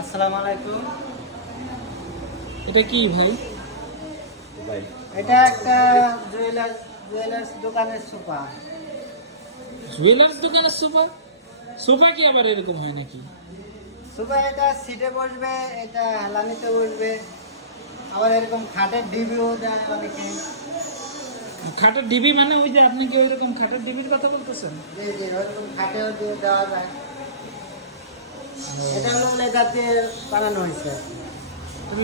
আসসালামু আলাইকুম। এটা কি ভাই? এটা একটা জুয়েলার্স জুয়েলার্স দোকানের সোফা। জুয়েলার্স দোকানের সোফা? সোফা কি আবার এরকম হয় নাকি? সোফা এটা সিটে বসবে এটা হেলানিতে বসবে। আবার এরকম খাটের ডিবিও দেয় অনেকে। খাটের ডিবি মানে ওই যে আপনি কি ওই রকম খাটের ডিবির কথা বলতেছেন? যে যে ওরকম খাটেও দিয়ে দেওয়া যায়। এটা হলো লেদার দিয়ে বানানো হয়েছে।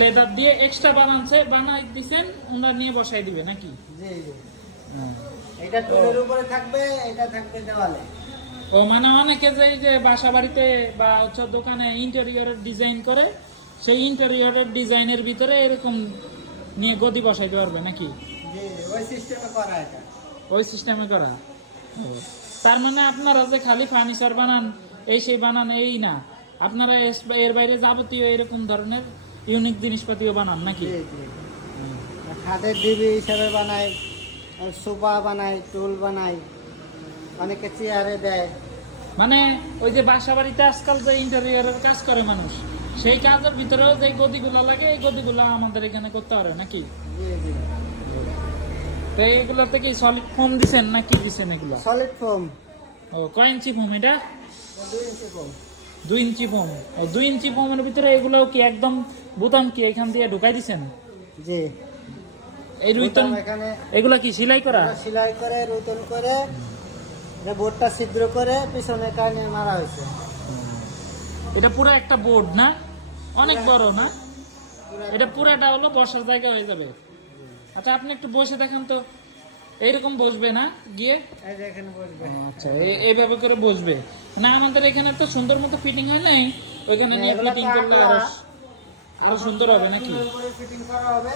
লেদার দিয়ে এক্সট্রা বানাচ্ছে বানাই দিছেন ওনারা নিয়ে বসাই দিবে নাকি? জি জি। এটা টুলের উপরে থাকবে এটা থাকবে দেওয়ালে। ও মানে অনেকে যে যে বাসা বাড়িতে বা হচ্ছে দোকানে ইন্টেরিয়রের ডিজাইন করে সেই ইন্টেরিয়রের ডিজাইনের ভিতরে এরকম নিয়ে গদি বসাইতে পারবে নাকি? ওই সিস্টেমে করা এটা। ওই সিস্টেমে করা। তার মানে আপনারা যে খালি ফার্নিচার বানান এই সেই বানান এই না। আপনারা এর বাইরে যাবতীয় এরকম ধরনের ইউনিক জিনিসপাতিও বানান নাকি? জি ডিবি হিসাবে বানাই সোফা বানাই টুল বানাই অনেকে চেয়ারে দেয়। মানে ওই যে বাসা বাড়িতে আজকাল যে ইন্টেরিয়রের কাজ করে মানুষ সেই কাজের ভিতরেও যে গদিগুলো লাগে এই গদিগুলো আমাদের এখানে করতে পারে নাকি? তো এগুলোতে কি সলিড ফোম দিছেন না কি দিছেন এগুলো? সলিড ফোম ও কয় ইঞ্চি ফোম এটা? দুই ইঞ্চি ফোম দুই ইঞ্চি ফোম ও দুই ইঞ্চি ফোমের ভিতরে এগুলোও কি একদম বোতাম কি এখান দিয়ে ঢুকাই দিছেন? জি। এই রুইতন এগুলা কি সেলাই করা? সেলাই করে রুতন করে এটা বোর্ডটা ছিদ্র করে পিছনে টাইনে মারা হয়েছে। এটা পুরো একটা বোর্ড না? অনেক বড় না? এটা পুরোটা হলো বসার জায়গা হয়ে যাবে। আচ্ছা আপনি একটু বসে দেখেন তো। এইরকম বসবে না? গিয়ে? যে আচ্ছা এইভাবে করে বসবে। না আমাদের এখানে তো সুন্দর মতো ফিটিং হয় নাই? ওইখানে নিয়ে ফিটিং করলে আরও আরও সুন্দর হবে নাকি? ফিটিং করা হবে।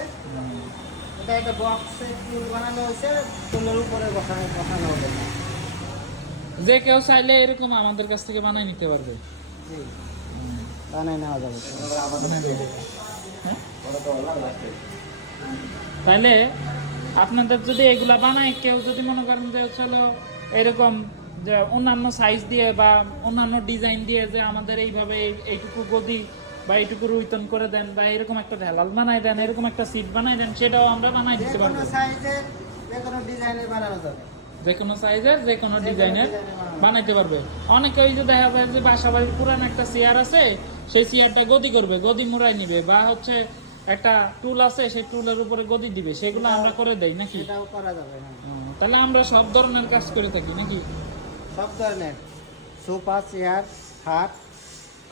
এটা একটা বক্সে টুল বানানো হয়েছে টুলের উপরে বসানো বসানো হবে। যে কেউ চাইলে এরকম আমাদের কাছ থেকে বানাই নিতে পারবে। বানাই নেওয়া যাবে? তাহলে আপনাদের যদি এগুলা বানায় কেউ যদি মনে করেন যে চলো এরকম যে অন্যান্য সাইজ দিয়ে বা অন্যান্য ডিজাইন দিয়ে যে আমাদের এইভাবে এইটুকু গদি বা এইটুকু রুইতন করে দেন বা এরকম একটা ঢেলাল বানাই দেন এরকম একটা সিট বানাই দেন সেটাও আমরা বানাই দিতে পারব। যে কোনো ডিজাইনের বানানো যাবে। যে কোনো সাইজের যে কোনো ডিজাইনের বানাইতে পারবে। অনেকে ওই যে দেখা যায় যে বাসা বাড়ির পুরান একটা চেয়ার আছে সেই চেয়ারটা গদি করবে গদি মুড়াই নিবে বা হচ্ছে একটা টুল আছে সেই টুলের উপরে গদি দিবে। সেগুলো আমরা করে দেই নাকি? সেটাও করা যাবে হ্যাঁ। তাহলে আমরা সব ধরনের কাজ করে থাকি নাকি? সব ধরনের। সোফা চেয়ার হাত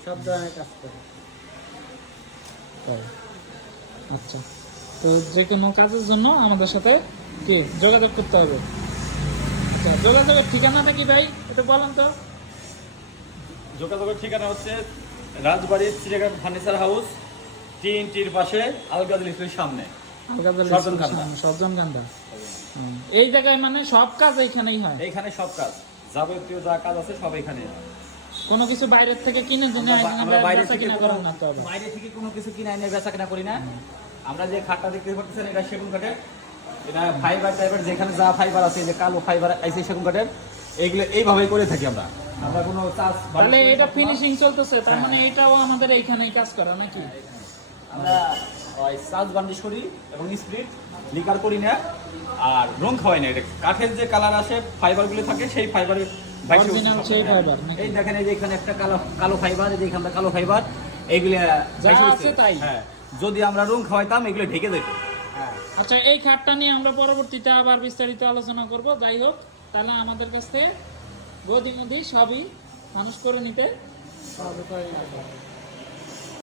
সব ধরনের কাজ করি। তাই। আচ্ছা। তো যে কোনো কাজের জন্য আমাদের সাথে কি যোগাযোগ করতে হবে? আচ্ছা যোগাযোগের ঠিকানাটা কি ভাই একটু বলেন তো। যোগাযোগের ঠিকানা হচ্ছে রাজবাড়ির চিড়িয়াখান ফার্নিচার হাউস টিএনটির পাশে আলগাদুল স্কুলের সামনে। আলগাজাল। এই জায়গায় মানে সব কাজ এইখানেই হয়। এইখানে সব কাজ। যাবতীয় যা কাজ আছে সব এখানে কোনো কিছু বাইরের থেকে কিনে জেনে আমরা বাইরে থেকে। বাইরে থেকে কোনো কিছু কিনে এনে বেচা কেনা করি না। আমরা যে খাটটা দেখতে পাচ্ছেন এটা সেগুন কাঠের এটা ফাইবার টাইপের যেখানে যা ফাইবার আছে যে কালো ফাইবার আইসে সেগুন কাঠের এইগুলো এইভাবেই করে থাকি আমরা। আমরা কোনো তাহলে এটা ফিনিশিং চলতেছে তার হ্যাঁ। মানে এটাও আমাদের এইখানেই কাজ করা নাকি? আমরা ওই চার্জ বান্ডি সরি এবং স্প্রিট লিকার করি না আর রং খাওয়াই না। এটা কাঠের যে কালার আসে ফাইবারগুলো থাকে সেই নাকি? এই দেখেন এই যে এখানে একটা কালো কালো ফাইবার এই যে কালো ফাইবার এইগুলা আছে তাই। হ্যাঁ। যদি আমরা রং খাওয়াইতাম এগুলো ঢেকে যেত হ্যাঁ। আচ্ছা এই খাটটা নিয়ে আমরা পরবর্তীতে আবার বিস্তারিত আলোচনা করব। যাই হোক তাহলে আমাদের কাছ গদি মদি সবই মানুষ করে নিতে সহযোগিতা